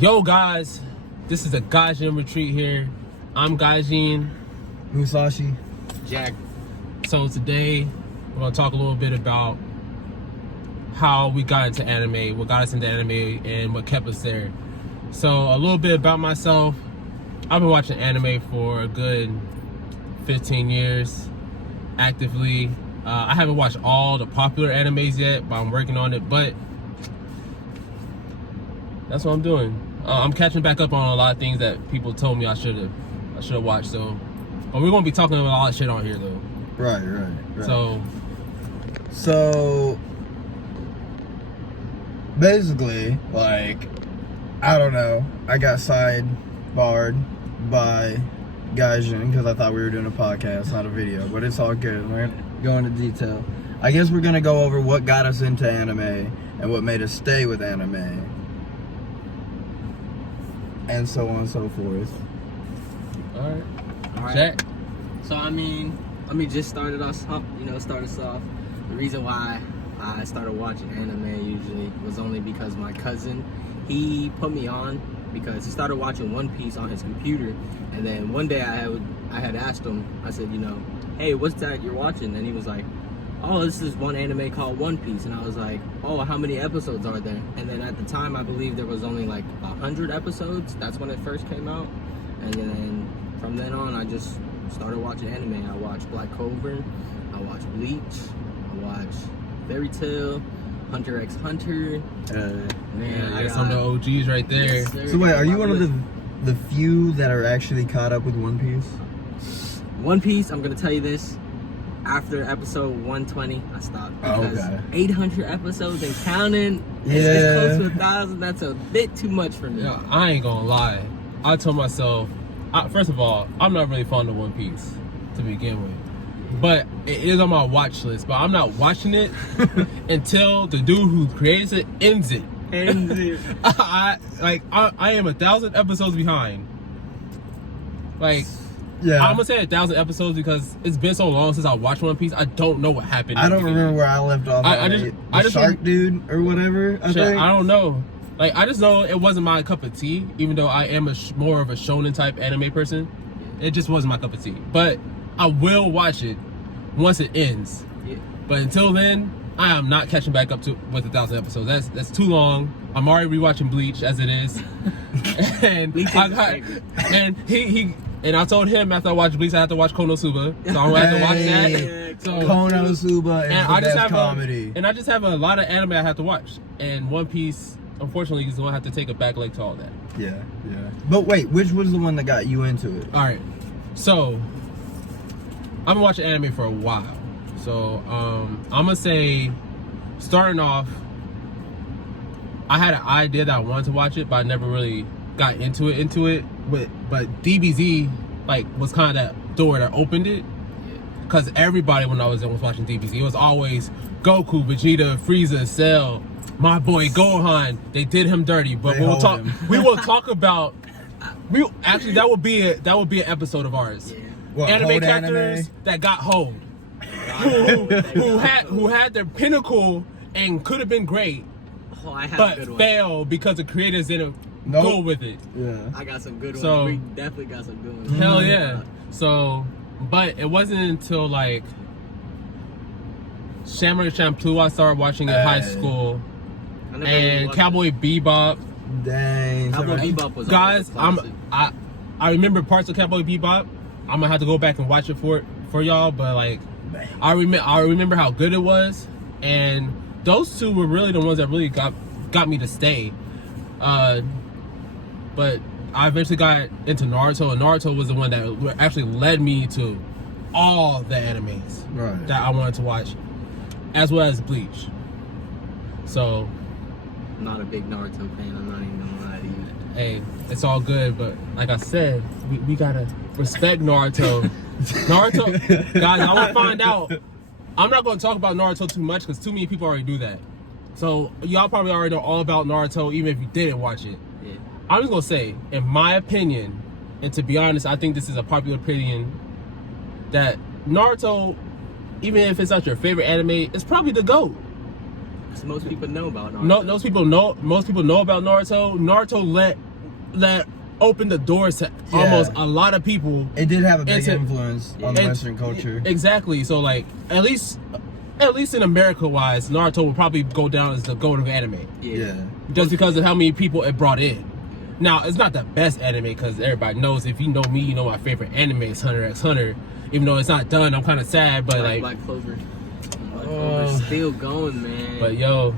Yo guys, this is a Gaijin retreat here. I'm Gaijin. Musashi. Jack. So today we're gonna talk a little bit about how we got into anime, what got us into anime, and what kept us there. So a little bit about myself. I've been watching anime for a good 15 years actively. I haven't watched all the popular animes yet, but I'm working on it. But that's what I'm doing. I'm catching back up on a lot of things that people told me I should have watched. So, but we're gonna be talking about a lot of shit on here though. Right. So basically, like, I don't know. I got sidebarred by Gaijin because I thought we were doing a podcast, not a video. But it's all good. We're gonna go into detail. I guess we're gonna go over what got us into anime and what made us stay with anime, and so on and so forth. All right. Jack. So let me just start us off. The reason why I started watching anime usually was only because my cousin, he put me on because he started watching One Piece on his computer, and then one day I had asked him, I said, hey, what's that you're watching? And he was like, oh, this is one anime called One Piece. And I was like, oh, how many episodes are there? And then at the time, I believe there was only like 100 episodes. That's when it first came out. And then from then on, I just started watching anime. I watched Black Clover, I watched Bleach, I watched Fairy Tail, Hunter x Hunter. Man, I got some of the OGs right there. Yes, sir. So wait, are you one of the few that are actually caught up with One Piece? One Piece, I'm gonna tell you this. After episode 120, I stopped because 800 episodes and counting. It's close to 1,000. That's a bit too much for me. Yeah, I ain't gonna lie. I told myself, first of all, I'm not really fond of One Piece to begin with, but it is on my watch list. But I'm not watching it until the dude who creates it ends it. I am 1,000 episodes behind. Like. Yeah. I'm gonna say 1,000 episodes because it's been so long since I watched One Piece. I don't know what happened. I don't remember where I left off. I just Shark Dude or whatever. I think. I don't know. Like, I just know it wasn't my cup of tea. Even though I am more of a shonen type anime person, it just wasn't my cup of tea. But I will watch it once it ends. Yeah. But until then, I am not catching back up with 1,000 episodes. That's too long. I'm already rewatching Bleach as it is, and I told him after I watched Bleach, I have to watch Konosuba. So I'm gonna have to watch that. So, Konosuba is the best comedy. And I just have a lot of anime I have to watch. And One Piece, unfortunately, is gonna have to take a back leg to all that. Yeah. But wait, which was the one that got you into it? All right. So I've been watching anime for a while. So I'm gonna say, starting off, I had an idea that I wanted to watch it, but I never really got into it. But DBZ was kind of that door that opened it, because everybody when I was watching DBZ, it was always Goku, Vegeta, Frieza, Cell, my boy Gohan. They did him dirty, but we will talk about that would be an episode of ours. Yeah. What, anime characters that got hoed, who had their pinnacle and could have been great, but failed because the creators didn't go with it. Yeah, I got some good ones. So, We definitely got some good ones. Hell yeah. So, but it wasn't until Samurai Champloo I started watching in high school, and Cowboy Bebop. Dang, Cowboy Bebop was guys. I remember parts of Cowboy Bebop. I'm gonna have to go back and watch it for y'all, but I remember how good it was, and those two were really the ones that really got me to stay. But I eventually got into Naruto, and Naruto was the one that actually led me to all the animes that I wanted to watch, as well as Bleach. So, I'm not a big Naruto fan. I'm not even gonna lie to you. Hey, it's all good, but like I said, we gotta respect Naruto. Guys, I want to find out. I'm not gonna talk about Naruto too much because too many people already do that. So y'all probably already know all about Naruto, even if you didn't watch it. Yeah. I'm just gonna say, in my opinion, and to be honest, I think this is a popular opinion, that Naruto, even if it's not your favorite anime, it's probably the GOAT. most people know about Naruto. No, most people know about Naruto. Naruto let open the doors to almost a lot of people. It did have a big It's a- influence on the and- Western culture. Exactly. So like at least in America wise, Naruto will probably go down as the goat of anime. Yeah. Just because of how many people it brought in. Now, it's not the best anime because everybody knows, if you know me, you know my favorite anime is Hunter x Hunter. Even though it's not done, I'm kind of sad, but like Black Clover. Black Clover's still going, man. but yo,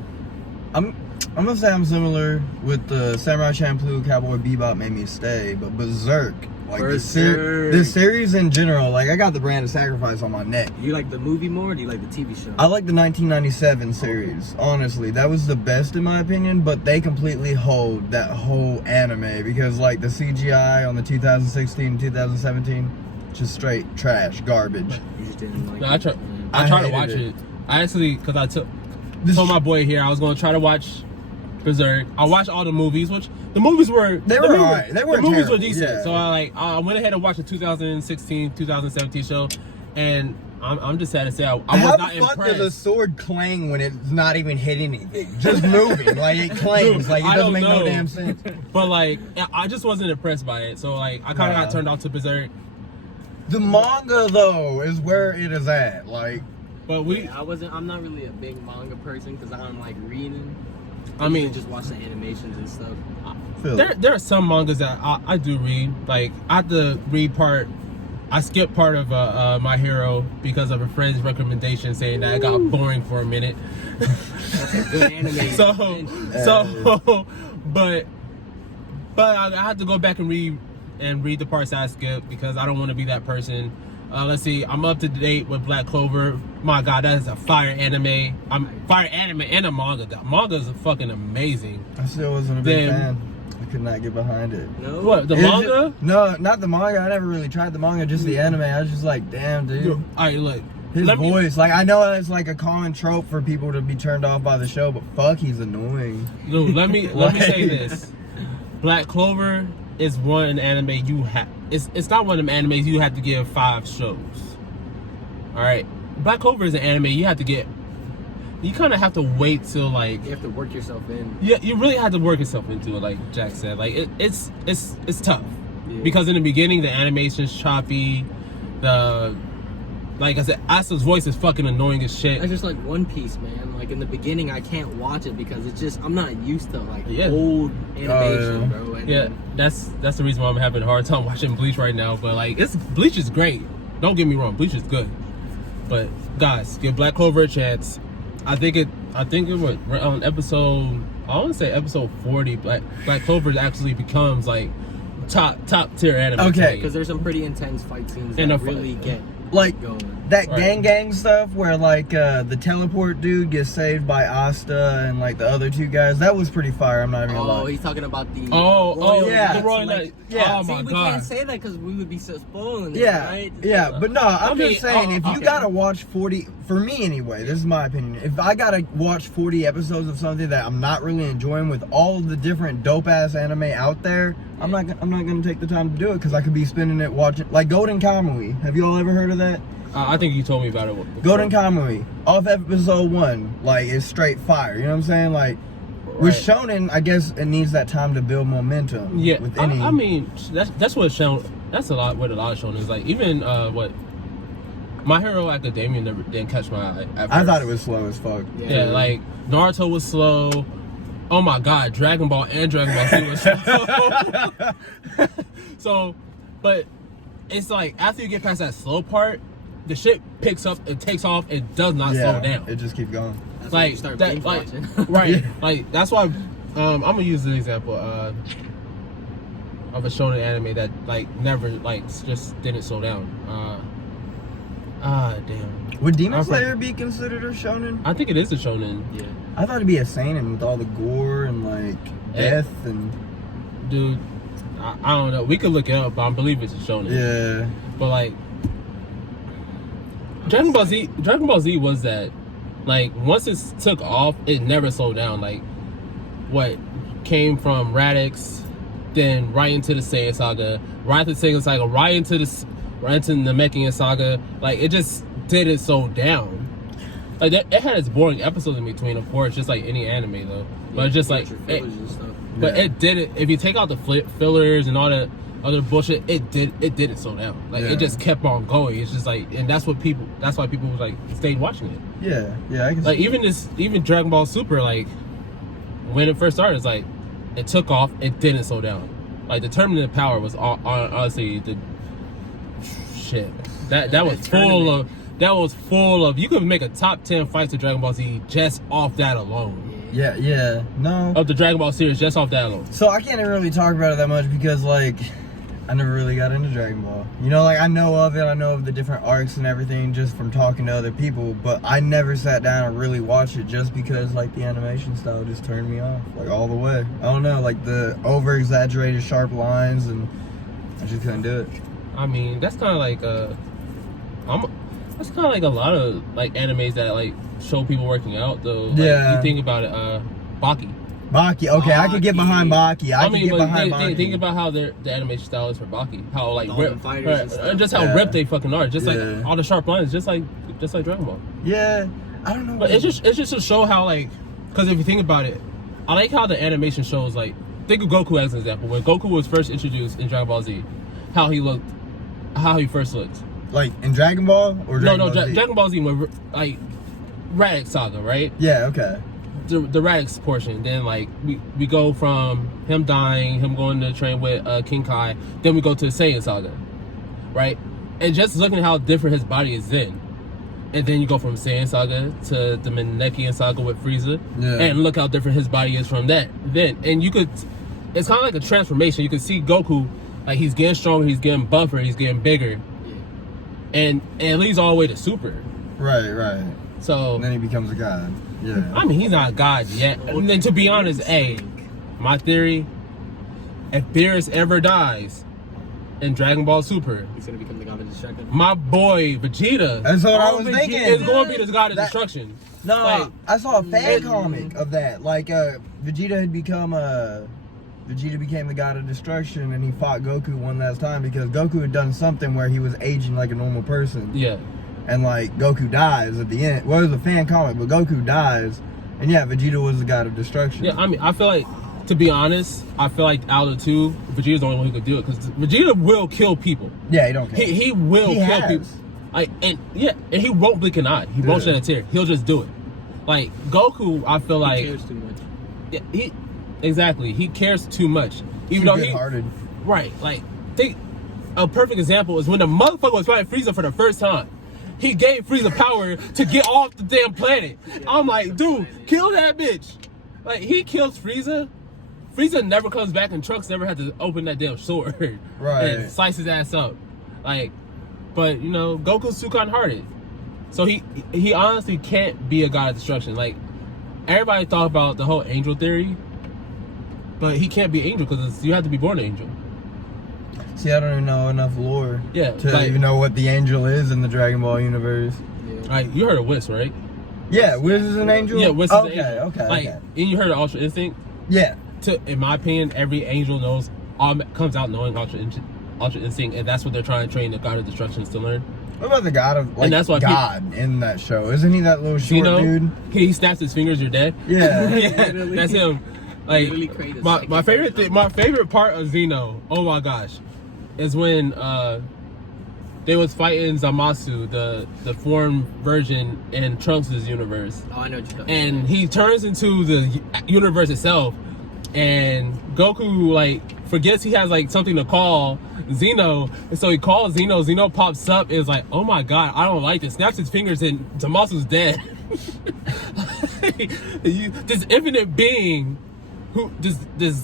I'm gonna say I'm similar with the Samurai Champloo, Cowboy Bebop made me stay, but Berserk, like Berserk. the series in general, like I got the Brand of Sacrifice on my neck. Do you like the movie more or do you like the TV show? I like the 1997 series, honestly. That was the best in my opinion, but they completely hold that whole anime because like the CGI on the 2016, 2017, just straight trash, garbage. You just didn't like no, it. I tried to hated watch it. it. I actually, because I told This- my boy here, I was going to try to watch Berserk. I watched all the movies, which the movies were They were alright. They weren't the movies were terrible, decent. yeah. So I went ahead and watched the 2016, 2017 show, and I'm just sad to say I How was the not fuck does a impressed. sword clang when it's not even hitting anything? Just moving, like it clangs, Dude, like it I doesn't don't make no know. damn sense. But like, I just wasn't impressed by it. So like, I kind of Nah. got turned off to Berserk. The manga though is where it is at. Like But I'm not really a big manga person because I don't like reading. I mean, just watch the animations and stuff. Phil. there are some mangas that I do read. Like I have to read I skipped part of My Hero because of a friend's recommendation saying that it got boring for a minute. That's a good anime. but I had to go back and read the parts I skipped because I don't want to be that person. Let's see, I'm up to date with Black Clover. My God, that is a fire anime. Fire anime and a manga. The manga is fucking amazing. I still wasn't a big Then- fan. I could not get behind it. No. What, the It was manga? no, not the manga. I never really tried the manga, just the anime. I was just like, damn, dude. All right, look. His let me- voice, like I know it's like a common trope for people to be turned off by the show, but fuck, he's annoying. Dude, let me say Like- this. Black Clover is one anime you have. It's not one of them animes you have to give 5 shows. All right, Black Clover is an anime you have to get. You kind of have to wait till like. You have to work yourself in. Yeah, you really have to work yourself into it, like Jack said. Like it's tough Yeah. because in the beginning the animation's choppy. Like I said, Asa's voice is fucking annoying as shit. I just like One Piece, man. Like in the beginning, I can't watch it because it's just I'm not used to like Yeah. old animation, yeah. bro. And Yeah, that's the reason why I'm having a hard time watching Bleach right now. But like, Bleach is great. Don't get me wrong, Bleach is good. But guys, give Black Clover a chance. I think it was on episode. I want to say episode 40. Black Clover actually becomes like top tier anime. Okay. because there's some pretty intense fight scenes And that a fight- really get Like going. that Right. gang stuff where like the teleport dude gets saved by Asta and like the other 2 guys. That was pretty fire. I'm not even gonna Oh, lie. he's talking about the Oh, yeah. the Royal Like, Knight. yeah. Oh See, my we god. can't say that because we would be so spoiling it, Yeah, right? yeah, but no, I'm I mean, just saying, if you okay. gotta watch 40, for me anyway, this is my opinion. If I gotta watch 40 episodes of something that I'm not really enjoying with all of the different dope ass anime out there, I'm not gonna take the time to do it because I could be spending it watching like Golden Kamuy. Have you all ever heard of that? I think you told me about it. before. Golden Kamuy, off episode 1, like it's straight fire. You know what I'm saying? Like with Right. shonen, I guess it needs that time to build momentum. Yeah, with any. I mean that's what shown. That's a lot what a lot of shonen is like. Even what My Hero Academia didn't catch my eye. At I first. thought it was slow as fuck. Yeah, like Naruto was slow. Oh my god, Dragon Ball and Dragon Ball Z was slow. So, but it's like after you get past that slow part, the shit picks up and takes off and does not slow down. It just keeps going. That's when you Like start that, binge like watching. right, Yeah. like that's why I'm gonna use an example of a shonen anime that like never like just didn't slow down. Damn. Would Demon I'm from- Slayer be considered a shonen? I think it is a shonen, Yeah. I thought it'd be a seinen with all the gore and like Yeah. death and dude. I don't know. We could look it up, but I believe it's a shonen. yeah. But like Dragon Ball Z was that. Like once it took off, it never slowed down. Like what came from Radix, then right into the Saiyan Saga, right into the Saiyan Saga, right into the Namekian Saga. Like it just didn't slow down. Like it had its boring episodes in between, of course, just like any anime though. But it's just like, Fillers and stuff. but Yeah. it didn't. If you take out the fillers and all the other bullshit, it didn't slow down. Like Yeah. it just kept on going. It's just like, and that's why people was like stayed watching it. Yeah, I can Like see. even Dragon Ball Super, like when it first started, it's like it took off. It didn't slow down. Like the Tournament of Power was honestly the shit. That was full of. That was full of. You could make a top 10 fights of Dragon Ball Z just off that alone. Yeah, no. Of the Dragon Ball series, just off that alone. So I can't really talk about it that much because, like, I never really got into Dragon Ball. You know, like, I know of it, I know of the different arcs and everything just from talking to other people, but I never sat down and really watched it just because, like, the animation style just turned me off, like, all the way. I don't know, like, the over-exaggerated sharp lines, and I just couldn't do it. I mean, that's kind of like that's kind of like a lot of like animes that like show people working out though. Like, Yeah. You think about it, Baki. Baki, okay, I could get behind Baki. I can get but behind Baki. think about how the animation style is for Baki. How like All them fighters and stuff. just how Yeah. ripped they fucking are. Just Yeah. like all the sharp lines, just like Dragon Ball. Yeah, I don't know. But it's just to show how like, because if you think about it, I like how the animation shows like, think of Goku as an example. When Goku was first introduced in Dragon Ball Z, how he looked, how he first looked. like in Dragon Ball or Dragon Ball Z? Dragon Ball Z when like Raditz Saga, right? Yeah, okay. The Raditz portion. Then like we go from him dying, him going to train with King Kai. Then we go to the Saiyan Saga, right? And just looking at how different his body is then. And then you go from Saiyan Saga to the Namekian Saga with Frieza. Yeah. And look how different his body is from that. Then, and you could, it's kind of like a transformation. You can see Goku, like he's getting stronger, he's getting buffer, he's getting bigger. And it leads all the way to Super. Right. So, And then he becomes a god. Yeah. I mean, he's not God yet. And then to be honest, hey, my theory, if Beerus ever dies in Dragon Ball Super, He's gonna become the god of destruction. my boy Vegeta, That's what I oh, was Vegeta thinking. is going to be the God of That- destruction. No, Like, I saw a fan comic of that. Like, Vegeta had become Vegeta became the god of destruction, and he fought Goku one last time because Goku had done something where he was aging like a normal person, yeah. and like Goku dies at the end. Well, it was a fan comic, but Goku dies, and yeah, Vegeta was the god of destruction. Yeah, I mean, I feel like, to be honest, I feel like out of the two, Vegeta's the only one who could do it because Vegeta will kill people. Yeah, he don't care. He will He kill has. people. Like, and he won't blink an eye. He won't Yeah. shed a tear. He'll just do it. Like Goku, I feel like He cares too much. yeah, he cares too much. Even Too though good-hearted. right, like think a perfect example is when the motherfucker was fighting Frieza for the first time. He gave Frieza power to get off the damn planet. I'm like, dude, kill that bitch. Like he kills Frieza. Frieza never comes back, and Trunks never had to open that damn sword Right. and slice his ass up. Like, but you know, Goku's too kind-hearted, so he honestly can't be a god of destruction. Like everybody thought about the whole angel theory, but he can't be angel because you have to be born an angel. See, I don't even know enough lore Yeah, to like- even know what the angel is in the Dragon Ball universe. Yeah. Like you heard of Whis, right? Yeah, Wiz is an angel? Yeah, Whis is okay, an angel. Okay, Like, okay. and you heard of Ultra Instinct. Yeah. In my opinion, every angel knows comes out knowing Ultra Instinct, and that's what they're trying to train the God of Destructions to learn. What about the god of, like, And that's why God in that show? Isn't he that little short dude? he snaps his fingers, you're dead. Yeah. Literally. That's him. Like Literally created my psychic favorite thing, my favorite part of Xeno, oh my gosh, is when they was fighting Zamasu, the formed version in Trunks' universe. Oh, I know what you're talking And he turns into the universe itself, and Goku like forgets he has like something to call Xeno, and so he calls Xeno. Xeno pops up, and is like, "Oh my god, I don't like this." Snaps his fingers, and Zamasu's dead. This infinite being, who this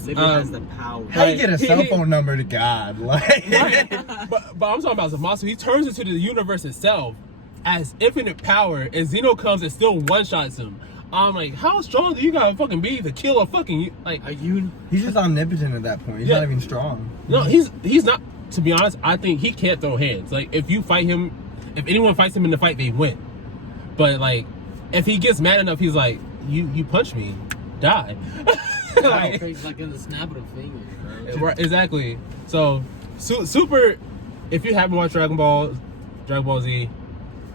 Literally has the power. How you Like, get a cell phone number to God? Like, right. but I'm talking about Zamasu. He turns into the universe itself as infinite power, and Xeno comes and still one-shots him. I'm like, how strong do you gotta fucking be to kill a fucking like? Are you? he's just omnipotent at that point. He's Yeah. not even strong. No, he's not. To be honest, I think he can't throw hands. Like if you fight him, if anyone fights him in the fight, they win. But like, if he gets mad enough, he's like, you punch me, die. Like, Crazy, like in the snap of the fingers, bro. right, exactly. So Super. If you haven't watched Dragon Ball Z,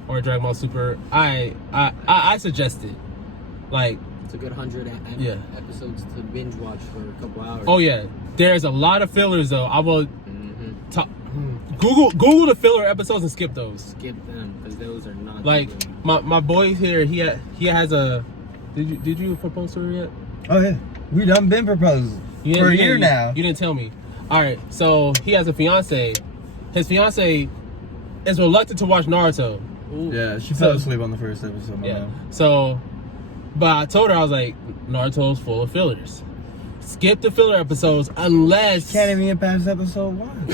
or Dragon Ball Super, I suggest it. Like, It's a good 100 Yeah. episodes to binge watch for a couple hours. oh yeah, there's a lot of fillers though. I will Mm-hmm. talk. Google the filler episodes and skip those. Skip them because those are not Like good. my boy here, he has a. Did you propose to her yet? Oh yeah, we done been proposed for a year now. You didn't tell me. All right, so he has a fiance. His fiance is reluctant to watch Naruto. Ooh. Yeah, she So- fell asleep on the first episode. my Yeah. bad. So, but I told her, I was like, Naruto's full of fillers. Skip the filler episodes unless. Can't even get past episode 1.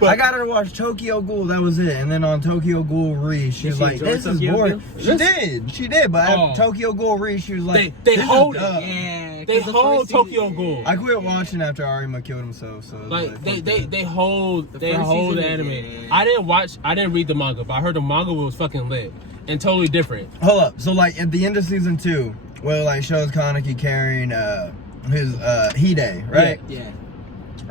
But- I got her to watch Tokyo Ghoul. That was it. And then on Tokyo Ghoul Re, she Did was she like, enjoy "This is Tokyo boring." Ghoul? She did. But Oh. after Tokyo Ghoul Re, she was like, They "This is hold it. dumb." Yeah, They 'cause the hold first season- Tokyo Ghoul. I quit watching after Arima killed himself. So it was Like fuck they that. hold The they first hold the season is- anime. yeah. I didn't read the manga, but I heard the manga was fucking lit and totally different. Hold up. So like at the end of season 2, where like shows Kaneki carrying his Hide, right? Yeah.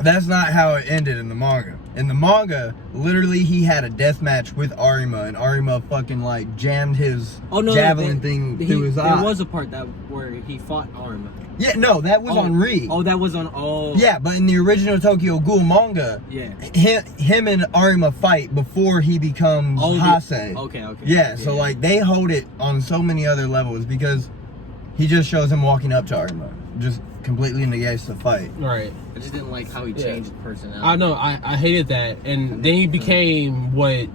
That's not how it ended in the manga. In the manga, literally he had a death match with Arima, and Arima fucking like jammed his Oh no, javelin thing through his eye. There was a part that where he fought Arima. Yeah, no, that was on Re. Oh, that was on. Oh. Yeah, but in the original Tokyo Ghoul manga, Yeah. him and Arima fight before he becomes Oh, Hase. Okay. Yeah, so like they hold it on so many other levels because he just shows him walking up to Arima, just completely negates the fight. Right. I just didn't like how he Yeah. changed personality. I know. I hated that, and then he became what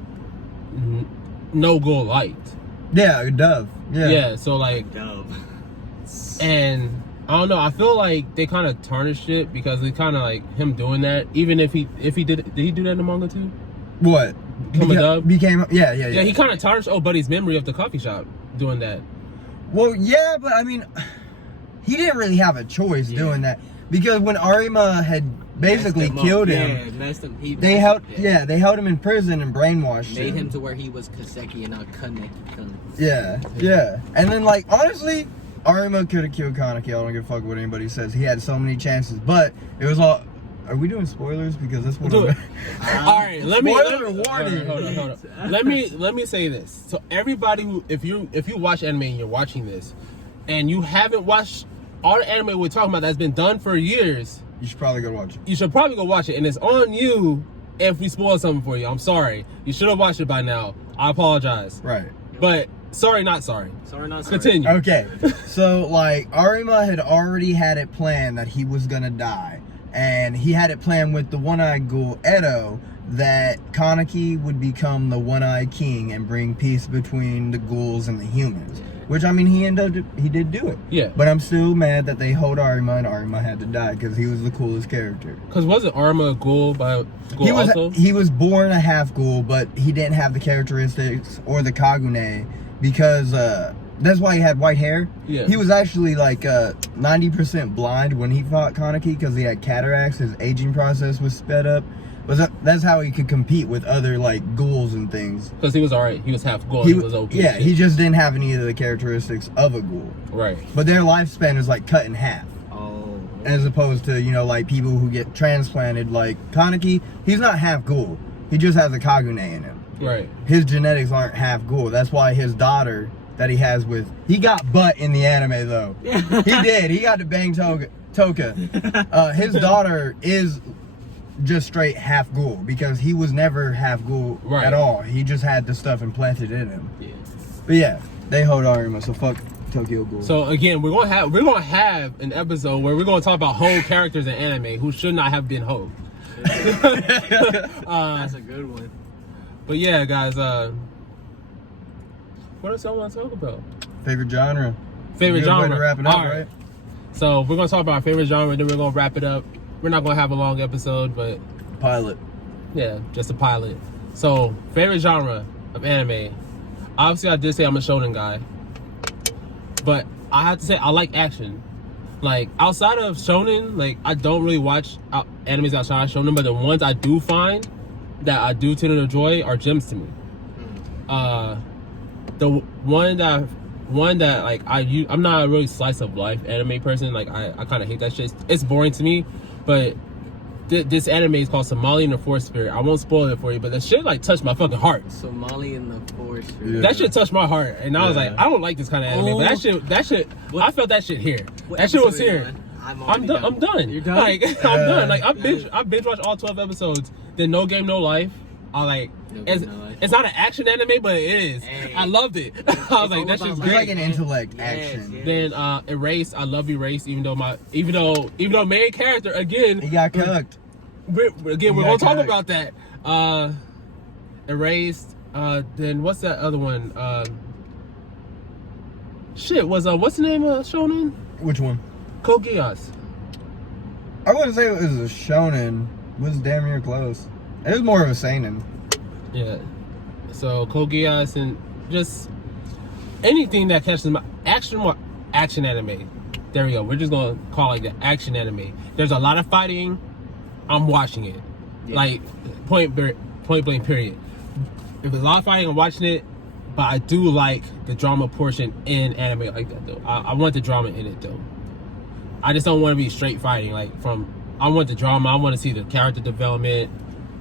No Go liked. Yeah, Dove. Yeah. Yeah. So like, Dub. and I don't know. I feel like they kind of tarnished it because they kind of like him doing that. Even if he did he do that in the manga too? What? Become a dub? Yeah. Yeah, he kind of tarnished old buddy's memory of the coffee shop doing that. Well, yeah, but I mean, he didn't really have a choice doing that because when Arima had basically Messed him killed up. him, Yeah, messed him. He they messed held they held him in prison and brainwashed made him to where he was Kaseki and not Kane. Yeah. And then like honestly, Arima could have killed Kaneki. I don't give a fuck what anybody says. He had so many chances, but it was all. Are we doing spoilers? Because that's what Do I'm. it. All right, let me. Spoiler Hold warning. on. Let me say this. So everybody who, if you watch anime and you're watching this, and you haven't watched all the anime we're talking about that's been done for years, You should probably go watch it. you should probably go watch it. And it's on you if we spoil something for you. I'm sorry. You should have watched it by now. I apologize. Right. But sorry, not sorry. Sorry, not sorry. Continue. Okay, so like Arima had already had it planned that he was gonna die, and he had it planned with the one-eyed ghoul Edo that Kaneki would become the one-eyed king and bring peace between the ghouls and the humans. Which I mean, he did do it. Yeah. But I'm still mad that they hold Arima and Arima had to die because he was the coolest character. Because wasn't Arma a ghoul by ghoul also? He was born a half ghoul, but he didn't have the characteristics or the Kagune because that's why he had white hair. Yeah. He was actually like 90% blind when he fought Kaneki because he had cataracts. His aging process was sped up. That's how he could compete with other like ghouls and things. Because he was alright. He was half ghoul. He was OP. Yeah, he just didn't have any of the characteristics of a ghoul. Right. But their lifespan is like cut in half. Oh. As opposed to, like people who get transplanted like Kaneki, he's not half ghoul. He just has a Kagune in him. Right. His genetics aren't half ghoul. That's why his daughter that he has with he got butt in the anime though. He did. He got to bang Toka. His daughter is just straight half ghoul because he was never half ghoul Right. at all. He just had the stuff implanted in him. Yeah. But yeah, they hold Arima, so fuck Tokyo Ghoul. So again, we're gonna have an episode where we're gonna talk about whole characters in anime who should not have been whole. That's a good one. But yeah, guys. What else I want to talk about? favorite genre. Favorite Good way genre. to wrap it up, All right? So we're gonna talk about our favorite genre, then we're gonna wrap it up. We're not gonna have a long episode, but Pilot. yeah, just a pilot. So favorite genre of anime. Obviously, I did say I'm a shonen guy, but I have to say I like action. Like outside of shonen, like I don't really watch animes outside of shonen, but the ones I do find that I do tend to enjoy are gems to me. The one that like I'm not a really slice of life anime person. Like I kind of hate that shit. It's boring to me, but this anime is called Somali and the Force Spirit. I won't spoil it for you, but that shit like touched my fucking heart. Somali in the Force. Yeah. That shit touched my heart, and I was like, I don't like this kind of anime, but that shit, I felt that shit here. What That shit was episode are you here. on? I'm done. I'm done. You're done? Like I'm done. Like I binge watched all 12 episodes. Then No Game No Life. I like. No It's, Game, No Life. it's not an action anime, but it is. Hey. I loved it. I was like, that shit's all about It's great. like an intellect Yes, action. yes. Then Erase. I love Erase. Even though main character again. He got cooked. We're Yeah, gonna talk correct. about that. Erased. Then what's that other one? What's the name of Shonen? Which one? Code Geass. I wouldn't say it was a shonen. It was damn near close. It was more of a seinen. Yeah. So Code Geass and just anything that catches my action anime. There we go. We're just gonna call it the action anime. There's a lot of fighting. I'm watching it. Yeah. Like point blank period. If there's a lot of fighting, I'm watching it. But I do like the drama portion in anime like that though. I want the drama in it though. I just don't want to be straight fighting. I want the drama. I want to see the character development,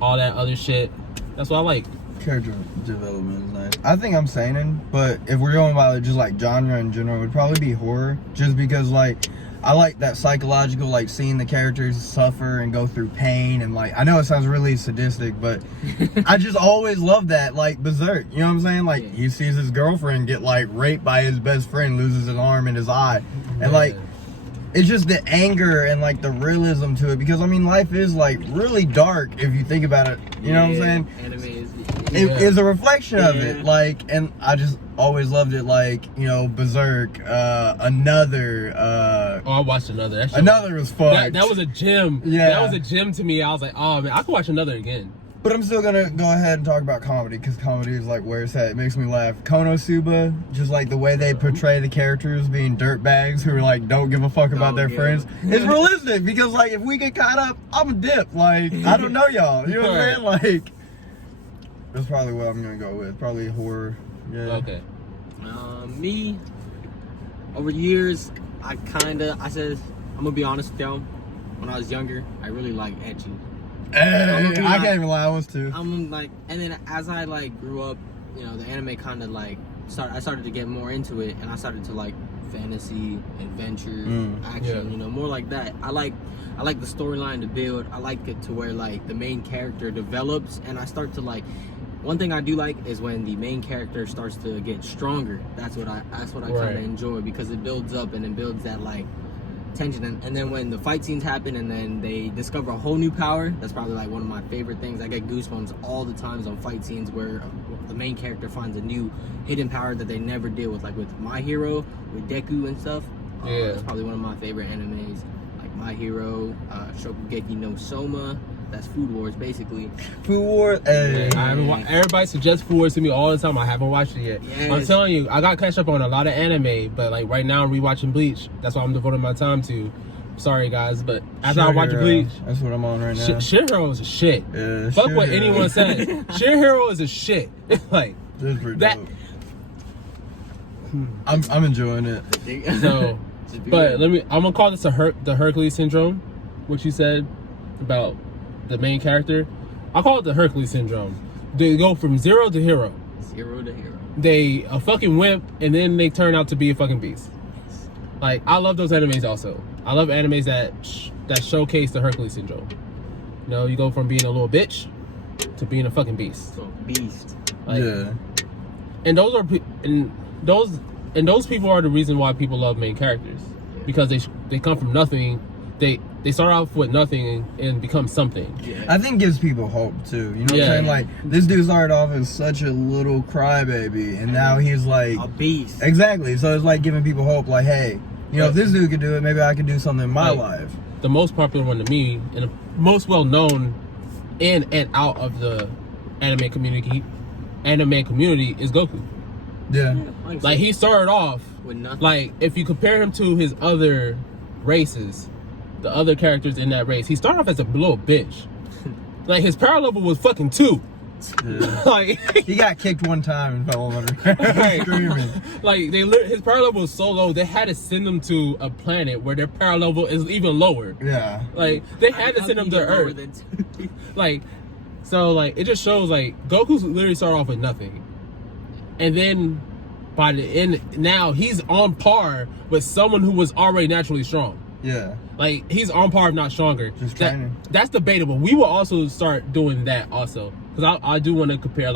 all that other shit. That's what I like. Character development is nice. I think I'm seinen, but if we're going by just like genre in general, it would probably be horror. Just because like I like that psychological, like seeing the characters suffer and go through pain, and like I know it sounds really sadistic, but I just always love that. Like Berserk, you know what I'm saying? Like he sees his girlfriend get like raped by his best friend, loses his arm and his eye, and like it's just the anger and like the realism to it. Because I mean, life is like really dark if you think about it. You know what I'm saying? Anime is. It is a reflection of Yeah. it, like, and I just always loved it, like, you know, Berserk, Another, I watched another. That shit Another was fun. That was a gem. Yeah. That was a gem to me. I was like, oh man, I could watch another again. But I'm still gonna go ahead and talk about comedy, because comedy is like where it's at. It makes me laugh. Konosuba, just like the way they portray the characters being dirtbags who are like don't give a fuck about their yeah. friends. It's realistic, because like if we get caught up, I'm a dip. Like I don't know y'all. You know what I'm saying? Like that's probably what I'm gonna go with. Probably horror. Yeah. Okay. Me, over years, I said, I'm gonna be honest with y'all. When I was younger, I really liked ecchi. Hey, be I like- can't even lie, I was too. I'm like, and then as I like grew up, you know, the anime kind of like I started to get more into it, and I started to like fantasy, adventure, action, Yeah. you know, more like that. I like the storyline to build. I like it to where like the main character develops, and I start to like. One thing I do like is when the main character starts to get stronger. That's what I kind Right. of enjoy, because it builds up and it builds that like tension, and then when the fight scenes happen and then they discover a whole new power, that's probably like one of my favorite things. I get goosebumps all the times on fight scenes where the main character finds a new hidden power that they never deal with, like with My Hero, with Deku and stuff. Yeah. That's probably one of my favorite animes, like My Hero, Shokugeki no Soma. That's Food Wars basically. Food War. Hey. I haven't everybody suggests Food Wars to me all the time. I haven't watched it yet. Yes. I'm telling you, I got catch up on a lot of anime, but like right now I'm rewatching Bleach. That's what I'm devoting my time to. Sorry guys, but after I watch Shit Bleach, Hero. That's what I'm on right now. Shit Hero is a shit. Yeah, Fuck Shit what Hero. anyone says. Shit Hero is a shit. Like This is pretty that. dope. I'm enjoying it. So, but I'm gonna call this the Hercules syndrome. What you said about the main character, I call it the Hercules syndrome. They go from zero to hero. Zero to hero. They a fucking wimp, and then they turn out to be a fucking beast. Like I love those animes also. I love animes that showcase the Hercules syndrome. You know, you go from being a little bitch to being a fucking beast. So beast. Like, Yeah. and those people are the reason why people love main characters, because they come from nothing. They start off with nothing and become something. Yeah. I think gives people hope too. You know what Yeah. I'm saying? Like this dude started off as such a little crybaby, and now he's like A beast. exactly. So it's like giving people hope. Like, hey, you know, if this dude could do it, maybe I could do something in my Like, life. The most popular one to me and the most well known in and out of the anime community is Goku. Yeah. Like he started off with nothing. like if you compare him to his other races, the other characters in that race, he started off as a little bitch. Like his power level was fucking 2. Yeah. Like He got kicked one time and fell under. Right. Screaming. Like his power level was so low, they had to send him to a planet where their power level is even lower. Yeah. Like they had to send him to Earth. Like, so like it just shows like Goku's literally started off with nothing, and then by the end, now he's on par with someone who was already naturally strong. Yeah. Like he's on par, if not stronger. Just training. That's debatable. We will also start doing that also, because I do want to compare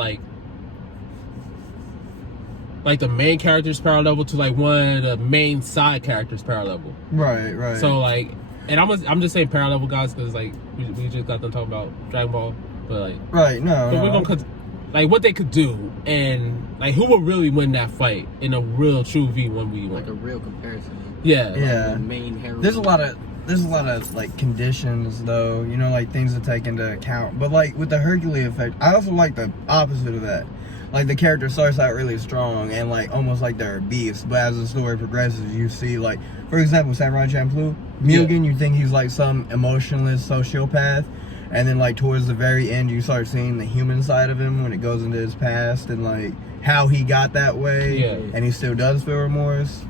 like the main character's power level to like one of the main side characters' power level. Right. Right. So like, and I'm just saying power level guys because like we just got done talking about Dragon Ball, but like right. No. but no. we're gonna like what they could do and like who will really win that fight in a real true V1v1. Like a real comparison. Yeah. Yeah. The main hero. There's a lot of like conditions though, you know, like things to take into account. But like with the Hercules effect, I also like the opposite of that. Like the character starts out really strong and like almost like they're a beast, but as the story progresses, you see like, for example, Samurai Champloo, Mugen, you think he's like some emotionless sociopath, and then like towards the very end, you start seeing the human side of him when it goes into his past and like how he got that way, Yeah. and he still does feel remorse.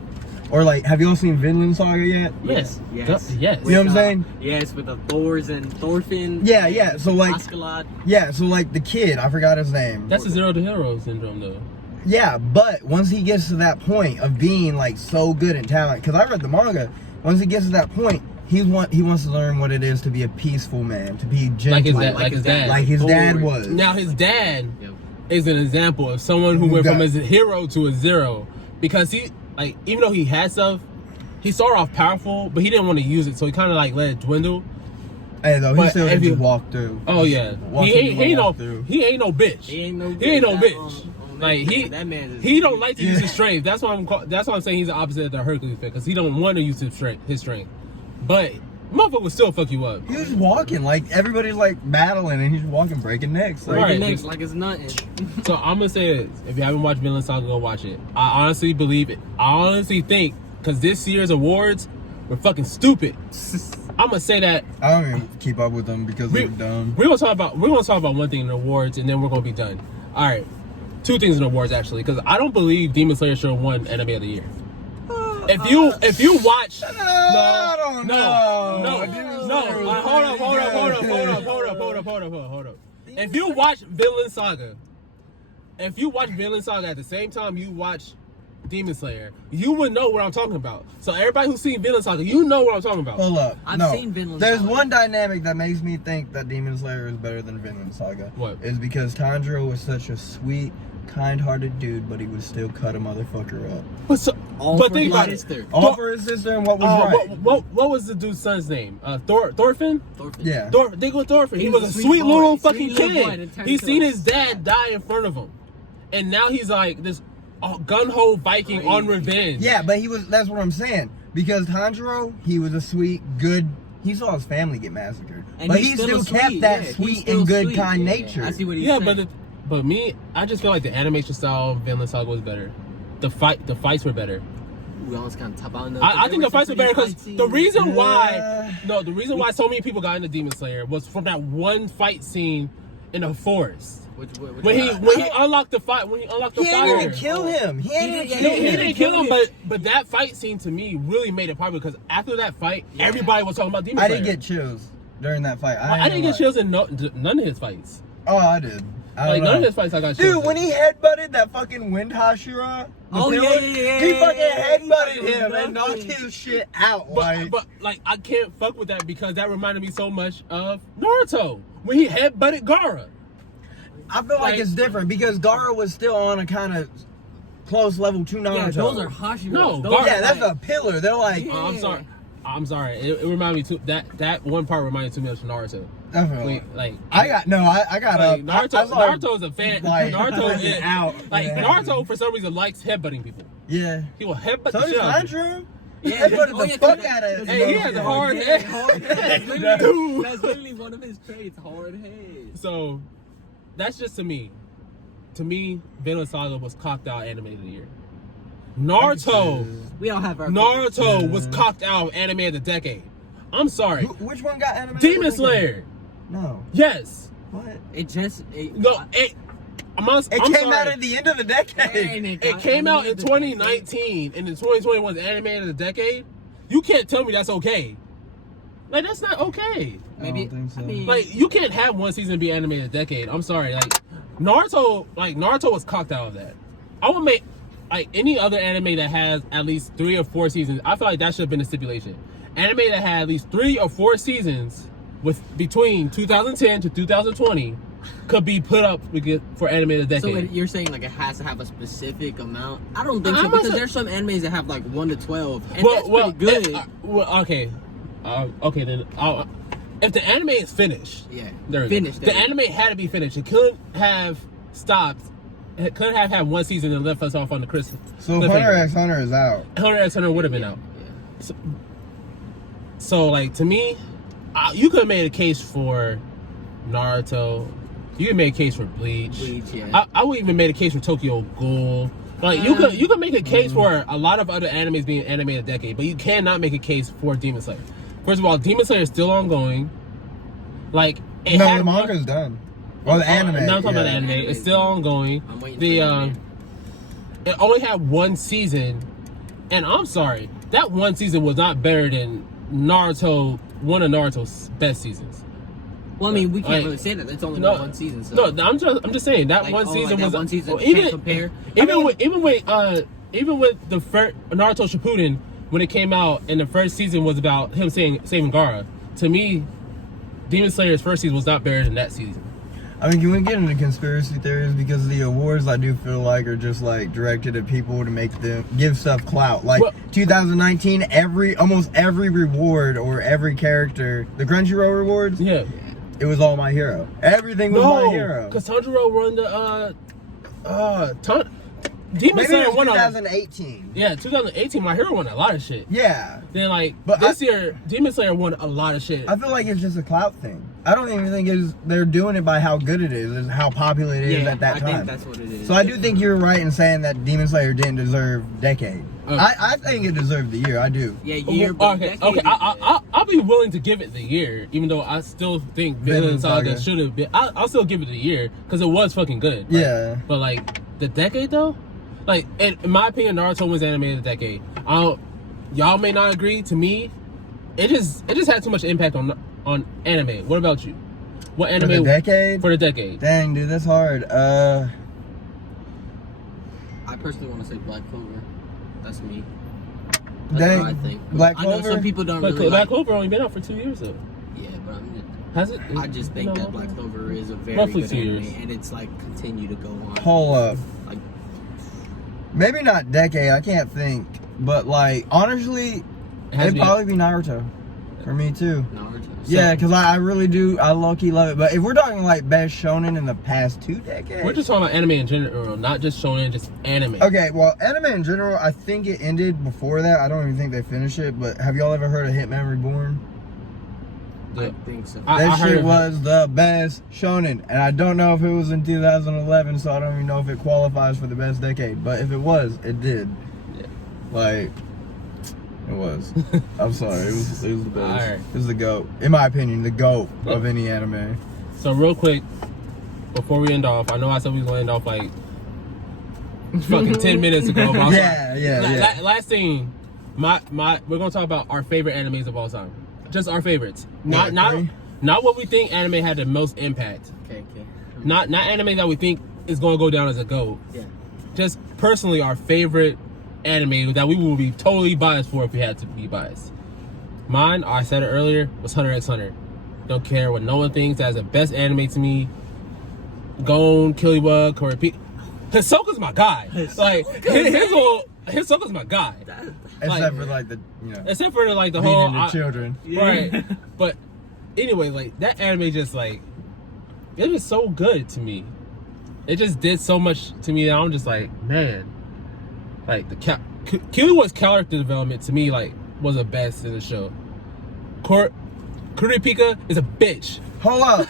Or like, have you all seen Vinland Saga yet? Yes. Yes. Yes. You know what I'm saying? Yes, with the Thors and Thorfinn. Yeah, yeah. So like, Askeladd. yeah. So like the kid, I forgot his name. That's the Zero to Hero syndrome though. Yeah, but once he gets to that point of being like so good in talent, because I read the manga, once he gets to that point, he wants to learn what it is to be a peaceful man, to be gentle, Like his dad. like his dad Forward. was. Now his dad Yep. is an example of someone who went Got- from a hero to a zero, because he like even though he had stuff, he started off powerful, but he didn't want to use it, so he kind of like let it dwindle. Hey, though, he But still if had to you- walk through. Oh yeah, Watch he him ain't no walk through. he ain't no bitch. He ain't no bitch. Like that man is, he don't like to use Yeah. his strength. That's why I'm saying he's the opposite of the Hercules effect, because he don't want to use his strength. But motherfucker will still fuck you up. He was walking like everybody's like battling, and he's walking, breaking necks. Like, Right. breaking necks like it's nothing. So I'm gonna say this: if you haven't watched Vinland Saga, go watch it. I honestly believe it. I honestly think because this year's awards were fucking stupid. I'm gonna say that. I don't even keep up with them because they're dumb. We're gonna talk about one thing in the awards, and then we're gonna be done. All right, two things in the awards actually, because I don't believe Demon Slayer should have won Anime of the Year. If you watch, I don't know. Hold up. If you watch Vinland Saga at the same time you watch Demon Slayer, you would know what I'm talking about. So everybody who's seen Vinland Saga, you know what I'm talking about. Hold up. I've no. seen Vinland There's Saga. one dynamic that makes me think that Demon Slayer is better than Vinland Saga. What? Is because Tanjiro was such a sweet, kind-hearted dude, but he would still cut a motherfucker up. But All but for think his about it. sister. All for his sister and what was right. What was the dude's son's name? Thorfinn? Thorfinn. Yeah. Think with Thorfinn. He He was was a a sweet sweet little boy. fucking Sweet little boy, kid. and turned He to seen a his dad sad die in front of him, and now he's like this gun-ho Viking Crazy. on revenge. Yeah, but that's what I'm saying. Because Tanjiro, he was a sweet, good, he saw his family get massacred. And but he's he still still a kept sweet, that yeah, he's sweet still and good sweet, kind yeah. nature. I see what he's Yeah, saying. but me, I just feel like the animation style of Vinland Saga was better. The fights were better. Ooh, I was kind of top out. I think the fights were better because the reason why Yeah. the reason why so many people got into Demon Slayer was from that one fight scene in the forest. Which When he unlocked the fire. He didn't even kill him. He ain't even kill He him. didn't kill him, but that fight scene to me really made it popular because after that fight, Yeah. everybody was talking about Demon I Slayer. didn't get chills during that fight. I didn't get chills in none of his fights. Oh, I did. I Like don't none know. of his fights, I got chills. Dude, when he headbutted that fucking Wind Hashira, Oh, the yeah, pillar, yeah, he yeah, fucking yeah, headbutted yeah, him and knocked nothing. his shit out. But like I can't fuck with that because that reminded me so much of Naruto when he headbutted Gaara. I feel like it's different because Gaara was still on a kind of close level to Naruto. Yeah, those are Hashira. No, Those Gar- Yeah, are that's like- a pillar. They're like, Yeah. I'm sorry. I'm sorry. It reminded me too. That one part reminded me too much of Naruto. definitely. Wait, like I got like, up. Naruto. I saw Naruto's a fan. like, Naruto fucking is out. Like Yeah. Naruto for some reason likes headbutting people. Yeah. He will headbutt So the is shit out of you. Tanjiro. Yeah, Headbutted oh, the yeah, fuck 'cause out of. Hey, he has a hard Yeah, head. hard head. That's literally- Dude. That's literally one of his traits. Hard head. So that's just to me. To me, Vinland Saga was cocked out anime of the year. Naruto. We all have our. Naruto Yeah. was cocked out anime of the decade. I'm sorry. Which one got animated? Demon Slayer. No. Yes. What? It just it Came sorry. out at the end of the decade. It came out in 2019, and in 2020 was animated of the decade. You can't tell me that's okay. Like, that's not okay. Maybe. I don't think so. I mean, Like, you can't have one season be animated a decade. I'm sorry. Like, Naruto was cocked out of that. I would make, like, any other anime that has at least 3 or 4 seasons. I feel like that should have been a stipulation. Anime that had at least 3 or 4 seasons with between 2010 to 2020 could be put up for animated decade. so you're saying like it has to have a specific amount? I don't think so, I'm because also- there's some animes that have like 1 to 12, and that's pretty good. Okay. Okay, then. If the anime is finished, Yeah, there we go. finished. The anime had to be finished. It couldn't have stopped. It couldn't have had one season and left us off on the Christmas. So Hunter x Hunter is out. Hunter x Hunter would have been out. Yeah. So, like, to me, you could have made a case for Naruto. You could make a case for Bleach. Yeah. I would even make a case for Tokyo Ghoul. Like, you could make a case for a lot of other animes being animated a decade, but you cannot make a case for Demon Slayer. First of all, Demon Slayer is still ongoing. Like, it No, had the manga's done. Well, the anime. Now I'm talking about the yeah. anime. It's still ongoing. I'm waiting The for the anime. it only had 1 season, and I'm sorry, that 1 season was not better than Naruto. One of Naruto's best seasons. Well, I mean, we can't Like, really say that. It's only no, been 1 season. So. No, I'm just saying that Like, one oh, season like that was one season well, can't compare? Even with the first Naruto Shippuden, when it came out and the first season was about him saving Gaara. To me, Demon Slayer's first season was not better than that season. I mean, can we get into conspiracy theories? Because the awards, I do feel like, are just like directed at people to make them give stuff clout. Like Well- 2019, almost every reward or every character, the Crunchyroll rewards, Yeah. it was all My Hero. Everything was My Hero. because Tanjiro won the Demon Maybe Slayer it was won 2018. Yeah, 2018. My Hero won a lot of shit. Yeah. Then like But this year, Demon Slayer won a lot of shit. I feel like it's just a clout thing. I don't even think they're doing it by how good it is how popular it is at that I time. think that's what it is. So I do think you're right in saying that Demon Slayer didn't deserve Decade. I think it deserved the year. I do. Yeah, year. But Okay, decade okay. is- I'll be willing to give it the year, even though I still think Vinland Saga Saga. should have been. I'll still give it the year because it was fucking good. Like, Yeah. But like the decade though, like in my opinion, Naruto was animated the decade. Y'all may not agree. To me, it just had too much impact on anime. What about you? What anime For the decade? For the decade. Dang, dude, that's hard. I personally want to say Black Clover. That's me. That's Dang, what I think. Black I know Clover? some people don't But really Black like. Clover only been out for 2 years though. Yeah, but Has it? I just think that Black Clover is a very Roughly good 2 anime, years. and it's like continue to go on. Hold up. Like, Maybe not Decade, I can't think. But like, honestly, It has it'd to be- probably be Naruto. For me too. Naruto. Yeah, because I really do. I low-key love it. But if we're talking like best shonen in the past 2 decades. We're just talking about anime in general, not just shonen, just anime. Okay, well, anime in general, I think it ended before that. I don't even think they finished it. But have y'all ever heard of Hitman Reborn? Yeah. I think so. I That heard shit of it. was the best shonen. And I don't know if it was in 2011, so I don't even know if it qualifies for the best decade. But if it was, it did. Yeah. Like, it was. I'm sorry. It was the best. Alright. It was the GOAT. In my opinion, the GOAT of any anime. So real quick, before we end off, I know I said we was gonna end off like fucking 10 minutes ago. But I'm Yeah. Last thing, we're gonna talk about our favorite animes of all time. Just our favorites. Not what we think anime had the most impact. Okay. Not anime that we think is gonna go down as a GOAT. Yeah. Just personally our favorite anime that we will be totally biased for if we had to be biased. Mine, I said it earlier, was Hunter x Hunter. Don't care what no one thinks. That's the best anime to me. Gon, Killua, Kurapika. Hisoka's my guy. Like Hisoka's my guy. Except for like the, Except for like the beating whole the children. right. But anyway, like that anime just like it was so good to me. It just did so much to me that I'm just like, man. Like the Killua's character development to me like was the best in the show. Kurapika is a bitch. Hold up.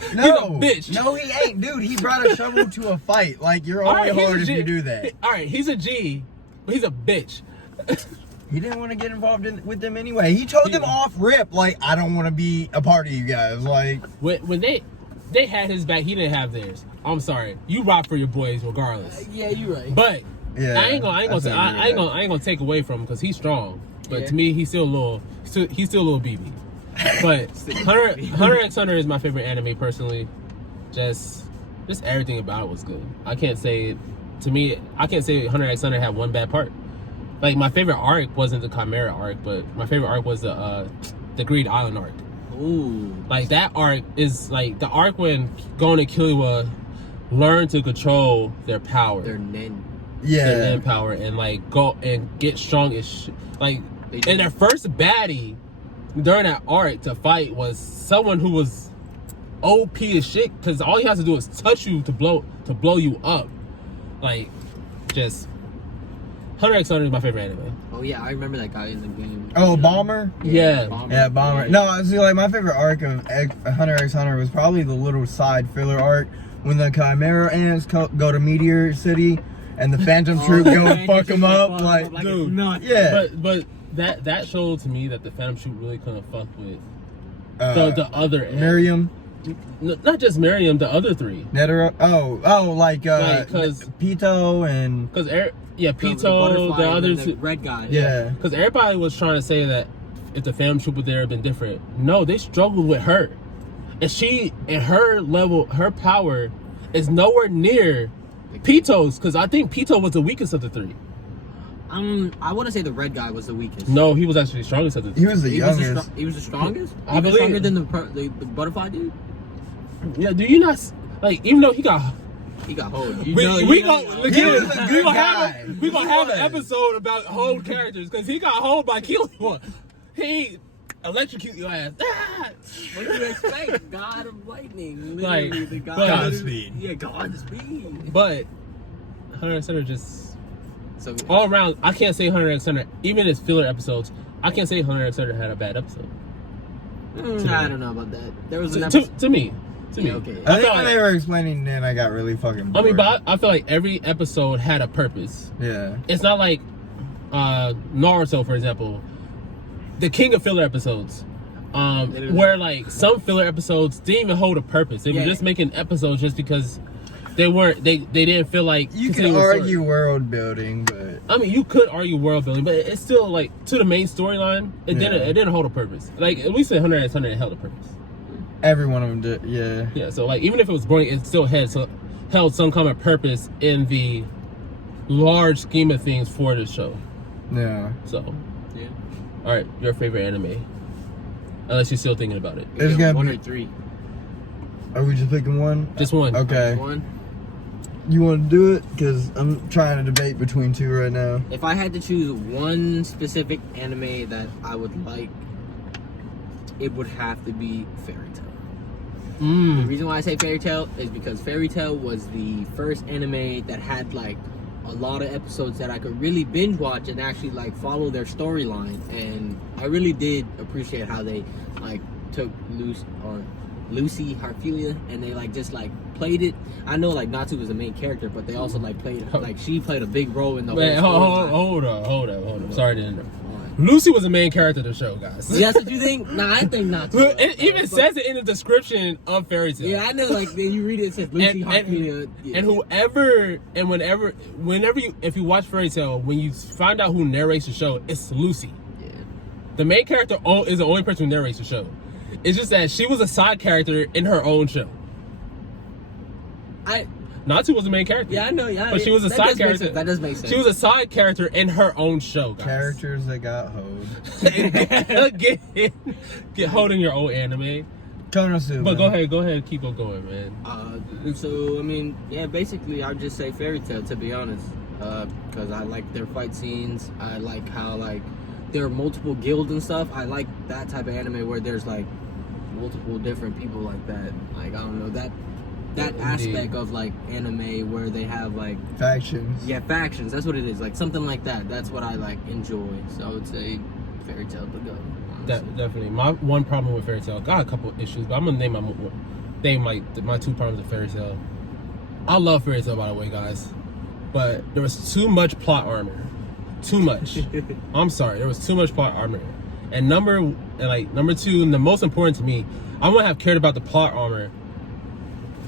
He's No. a bitch. No, he ain't. Dude, he brought a shovel to a fight. Like, you're only Alright, he's hard a if G. you do that. Alright, he's a G, but he's a bitch. He didn't want to get involved with them anyway. He told them off rip, like, I don't want to be a part of you guys. Like, when they they had his back. He didn't have theirs. I'm sorry. You rock for your boys regardless. Yeah, you're right. But Yeah, I ain't gonna take away from him because he's strong. But Yeah. to me, he's still a little BB. But Hunter x Hunter is my favorite anime personally. Just everything about it was good. I can't say Hunter x Hunter had one bad part. Like my favorite arc wasn't the Chimera arc, but my favorite arc was the Greed Island arc. Ooh. Like that arc is like the arc when Gon and Killua learn to control their power, They're nin. Yeah. their nin power, and like go and get strong as shit. Like They and their first baddie during that arc to fight was someone who was OP as shit because all he has to do is touch you to blow you up. Like just Hunter x Hunter is my favorite anime. Oh yeah, I remember that guy in the game. Oh, Bomber? Yeah. Yeah, Bomber. No, I see, like, my favorite arc of Hunter x Hunter was probably the little side filler arc when the Chimera ants go to Meteor City and the Phantom Troop go and fuck them up. Like, dude, yeah. But that showed to me that the Phantom Troop really couldn't fuck with the other ant. Miriam, Not just Miriam, the other three. Netera. Like, Because Pito and. Pito, the other the two. red guy. Yeah. Because everybody was trying to say that if the Phantom Troop were there, it'd been different. No, they struggled with her. And her level, her power is nowhere near Pito's. Because I think Pito was the weakest of the three. I want to say the red guy was the weakest. No, he was actually the strongest of the three. He was the youngest. He was the strongest. I Even believe- stronger than the butterfly dude. Yeah, do you not like? Even though he got, He got hold. we gonna He was a good guy. we gonna He have was. an episode about hold characters because he got hold by Killua. He electrocute your ass. Ah! What do you expect? God of lightning. Like, Literally, the God but- of Godspeed. Yeah, Godspeed. But Hunter x Hunter just So all around. I can't say Hunter x Hunter, even its filler episodes. I can't say Hunter x Hunter had a bad episode. I don't know about that. There was an To, episode. to me, to me. Yeah, okay. I think felt when like- they were explaining, then I got really fucking I bored. mean, but I feel like every episode had a purpose. Yeah. It's not like Naruto, for example, the king of filler episodes, where like some filler episodes didn't even hold a purpose. They were Yeah. just making episodes just because they didn't feel like You can continuing the story. argue world building, but I mean, you could argue world building, but it's still like to the main storyline. It didn't hold a purpose. Like at least in Hunter x Hunter, it held a purpose. every one of them did. Yeah. Yeah, so like even if it was boring, it still held some kind of purpose in the large scheme of things for the show. Yeah. So, Yeah. all right, your favorite anime, unless you're still thinking about it. It's gonna one be- or three. Are we just picking one? Just one. Okay. One. You want to do it? Because I'm trying to debate between two right now. If I had to choose one specific anime that I would like, it would have to be Fairy Tail. The Mm. reason why I say Fairy Tail is because Fairy Tail was the first anime that had like a lot of episodes that I could really binge watch and actually like follow their storyline, and I really did appreciate how they like took Lucy Harpelia and they like just like played it. I know like Natsu was the main character, but they also like played like she played a big role in the Wait, whole hold storyline. up. Sorry to interrupt. Lucy was the main character of the show, guys. That's what you think? Nah, I think not. Look, it even says it in the description of Fairy Tail. Yeah, I know. Like then you read it, it says Lucy Harpelia. Yeah. And whenever if you watch Fairy Tail, when you find out who narrates the show, it's Lucy. Yeah. The main character is the only person who narrates the show. It's just that she was a side character in her own show. Natsu was the main character. Yeah, I know. Yeah, But she was a that side does make character. sense. That does make sense. She was a side character in her own show, guys. Characters that got hoed. get holding your own anime. Konosuba. But go ahead, keep on going, man. So I mean, yeah, basically I'd just say Fairy Tail, to be honest, because I like their fight scenes. I like how like there are multiple guilds and stuff. I like that type of anime where there's like multiple different people like that. Like I don't know that Indeed. aspect of like anime where they have like Factions. factions. That's what it is. Like something like that. That's what I like enjoy. So I would say Fairy Tail to go. honestly. Definitely. My one problem with Fairy Tail, I got a couple issues, but I'm gonna name my two problems with Fairy Tail. I love Fairy Tail, by the way, guys, but there was too much plot armor. Too much. I'm sorry, there was too much plot armor. And number two, and the most important to me, I wouldn't have cared about the plot armor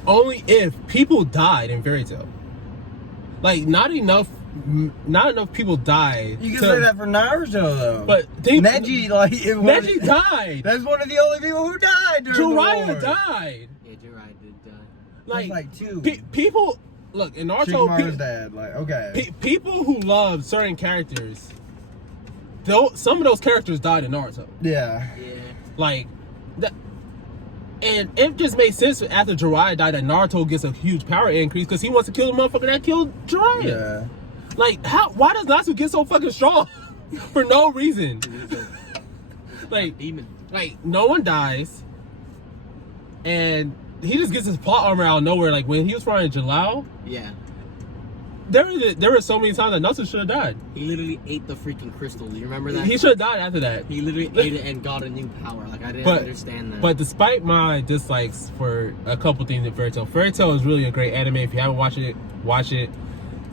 only if people died in Fairy Tail. Like, not enough people died. You can say that for Naruto though. But Neji, like, Neji died. That's one of the only people who died during the war. Jiraiya died. Yeah, Jiraiya did die. Like two. People look in Naruto. Shikamaru's dad, like, okay. People who love certain characters, some of those characters died in Naruto. Yeah. Yeah. Like that, and it just made sense after Jiraiya died that Naruto gets a huge power increase because he wants to kill the motherfucker that killed Jiraiya. Yeah. Like, why does Natsu get so fucking strong for no reason? Like, demon. Like, no one dies, and he just gets his plot armor out of nowhere. Like, when he was fighting Jalal, Yeah. there were so many times that Natsu should have died. He literally ate the freaking crystal. Do you remember that? He should have died after that. He literally ate it and got a new power. Like, I didn't understand that. But despite my dislikes for a couple things in Fairy Tail is really a great anime. If you haven't watched it, watch it.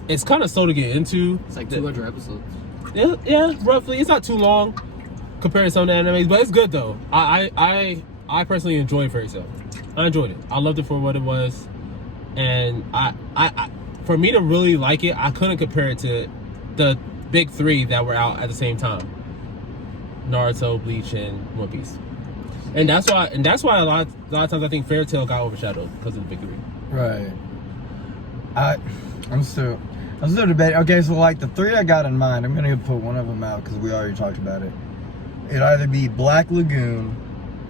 It's kind of slow to get into. It's like 200 episodes. Yeah, roughly. It's not too long compared to some of the animes, but it's good though. I personally enjoyed Fairy Tail. I enjoyed it. I loved it for what it was, and I for me to really like it, I couldn't compare it to the big three that were out at the same time: Naruto, Bleach, and One Piece. And that's why a lot of times I think Fairy Tail got overshadowed because of the big three. Right. I'm still debating. Okay, so like the three I got in mind, I'm gonna put one of them out because we already talked about it. It'd either be Black Lagoon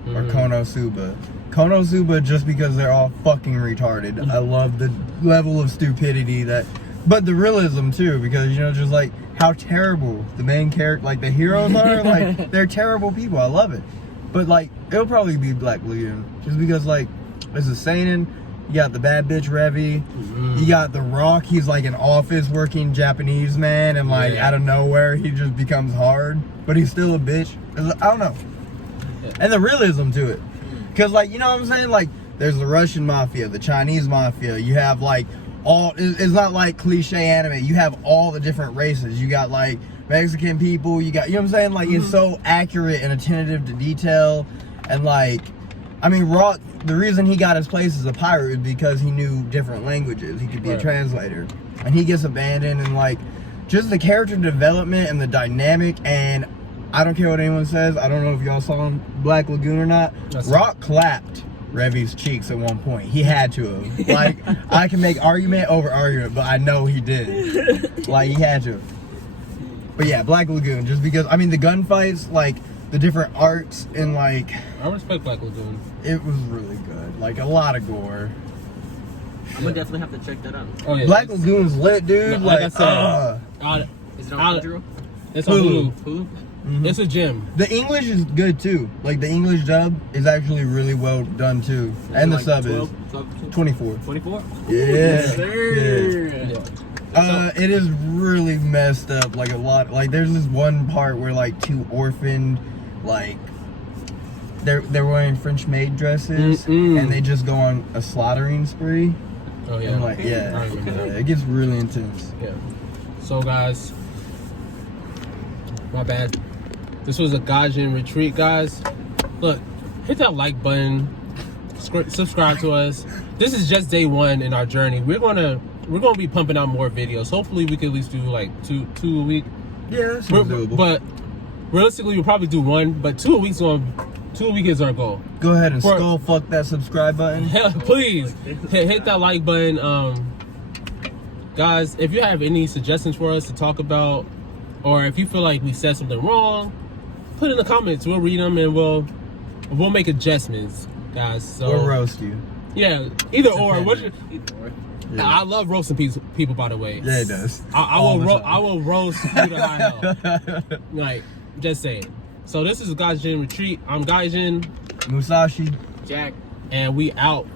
or Konosuba. Konosuba just because they're all fucking retarded. I love the level of stupidity but the realism too, because just like how terrible the main character, like the heroes are, like they're terrible people. I love it. But like it'll probably be Black Lagoon just because like it's a seinen. You got the bad bitch Revy. You got the Rock. He's like an office working Japanese man, and like out of nowhere he just becomes hard, but he's still a bitch. I don't know. And the realism to it, because like you know what I'm saying. Like there's the Russian mafia, the Chinese mafia. You have like all. It's not like cliche anime. You have all the different races. You got like Mexican people. You got what I'm saying. Like it's so accurate and attentive to detail, and like. I mean, Rock, the reason he got his place as a pirate is because he knew different languages. He could be a translator. And he gets abandoned, and like, just the character development and the dynamic, and I don't care what anyone says. I don't know if y'all saw him, Black Lagoon or not. Rock clapped Revy's cheeks at one point. He had to have. Like, I can make argument over argument, but I know he did. Like, he had to. But yeah, Black Lagoon, just because, I mean, the gunfights, like, the different arcs and like I respect Black Lagoon. It was really good. Like a lot of gore. I'm gonna definitely have to check that out. Oh yeah, Black Lagoon's lit, dude. No, like I said, Is it on Crunchyroll? it's on Hulu. Hulu? Mm-hmm. It's a gem. The English is good too. Like the English dub is actually really well done too, and the like sub 12, is 12, 24. 24? Yeah. Yes, sir. Yeah. It is really messed up. Like a lot. Like there's this one part where like two orphaned, like they're wearing French maid dresses, and they just go on a slaughtering spree. Oh yeah. And like I yeah, remember that. it gets really intense. Yeah. So guys, my bad. This was a Gaijin retreat, guys. Look, hit that like button. Subscribe to us. This is just day one in our journey. We're gonna be pumping out more videos. Hopefully, we can at least do like two a week. Yeah, that's doable. But realistically, we'll probably do one. But 2 a week is our goal. Go ahead and skull fuck that subscribe button. Hell, please hit that like button. Guys, if you have any suggestions for us to talk about, or if you feel like we said something wrong, put in the comments. We'll read them and we'll make adjustments, guys. So Or roast you. Yeah, either or. Yeah. I love roasting people, by the way. Yeah, it does. I will roast you to high hell. Like, just saying. So this is Gaijin Retreat. I'm Gaijin. Musashi. Jack. And we out.